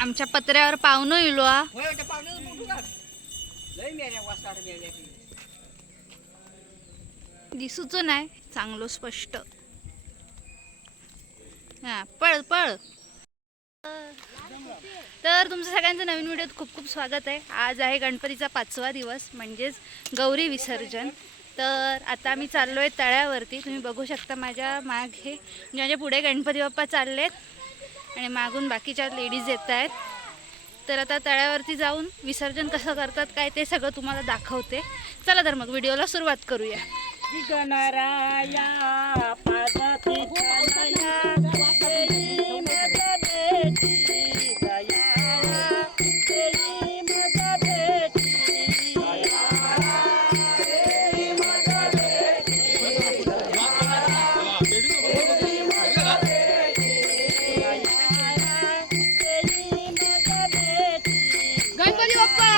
आमच्या पत्र्यावर पाहुणं इलो हा. दिसूच नाही चांगलं स्पष्ट. हा पळ पळ. तर तुमचं सगळ्यांचं नवीन व्हिडिओत खूप खूप स्वागत आहे. आज आहे गणपतीचा 5वा दिवस म्हणजेच गौरी विसर्जन. तर आता आम्ही चाललो आहे तळ्यावरती. तुम्ही बघू शकता माझ्या मागे माझ्या पुढे गणपती बाप्पा चाललेत आणि मागून बाकीच्या लेडीज येत आहेत. तर आता तळ्यावरती जाऊन विसर्जन कसं करतात काय ते सगळं तुम्हाला दाखवते. चला तर मग व्हिडिओला सुरुवात करूया. गणपती बाप्पा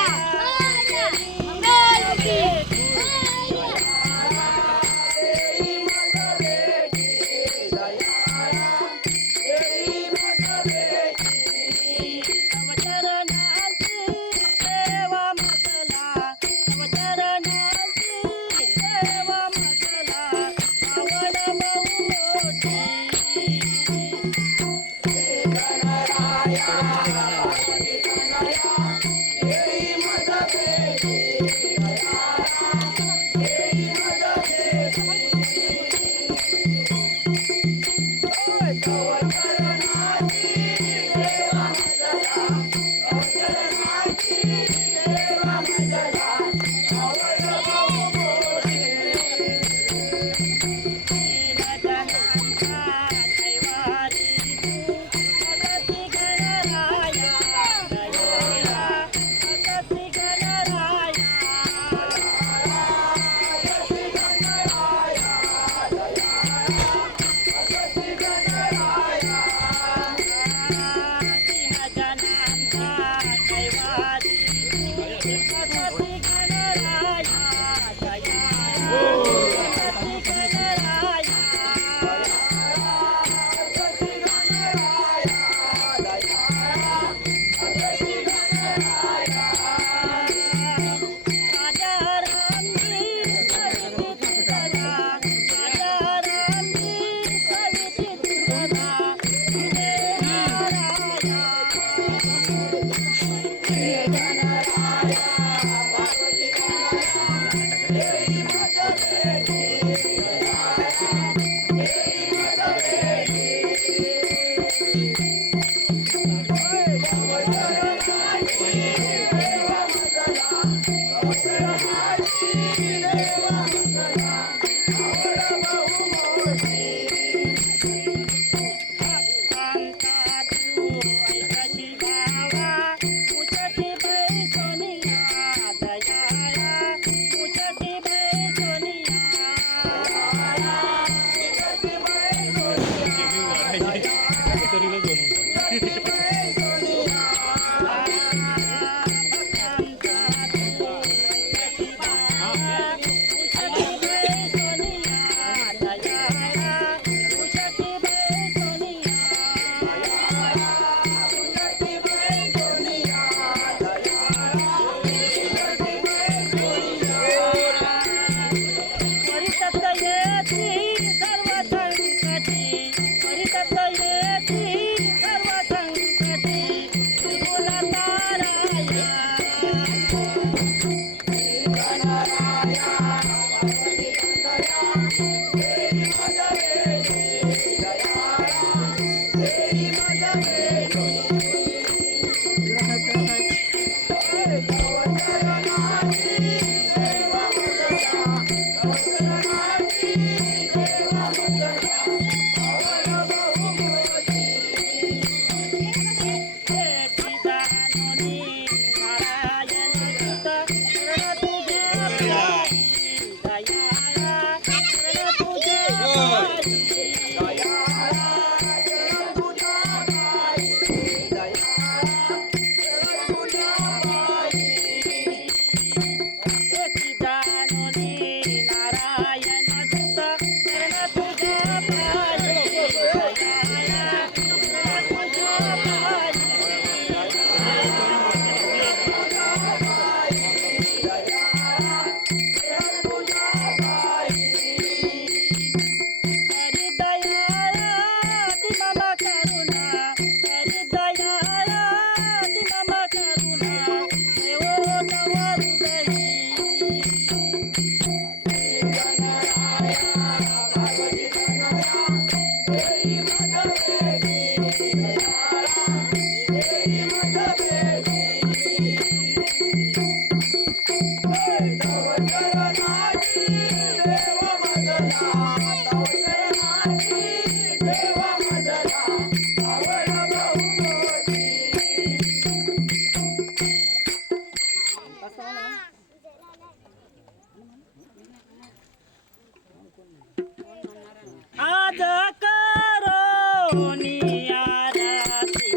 आज करोनी आरती,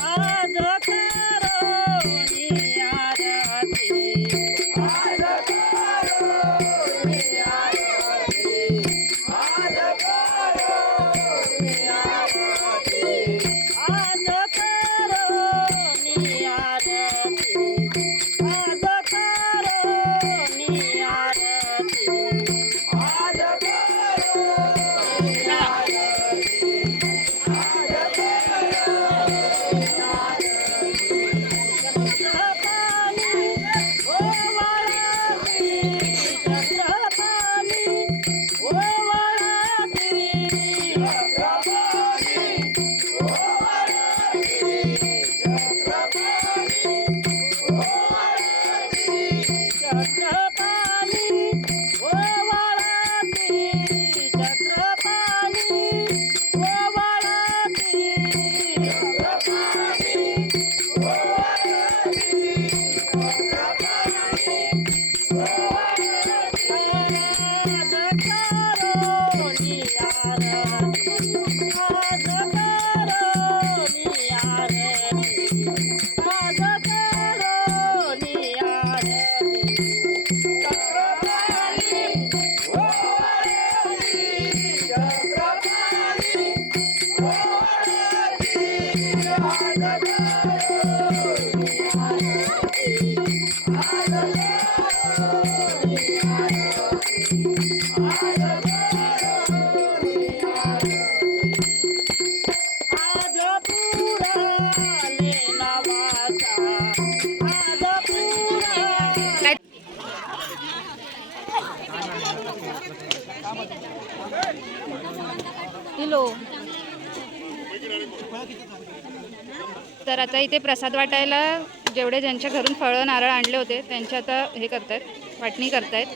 आज करोनी आरती, आज करोनी आरती, आज करोनी आरती, आज करोनी आरती, आज करोनी आरती, आज किलो. तर आता इथे प्रसाद वाटायला जेवढे ज्यांच्या घरून फळं नारळ आणले होते त्यांच्या आता हे करतायत, वाटणी करतायत.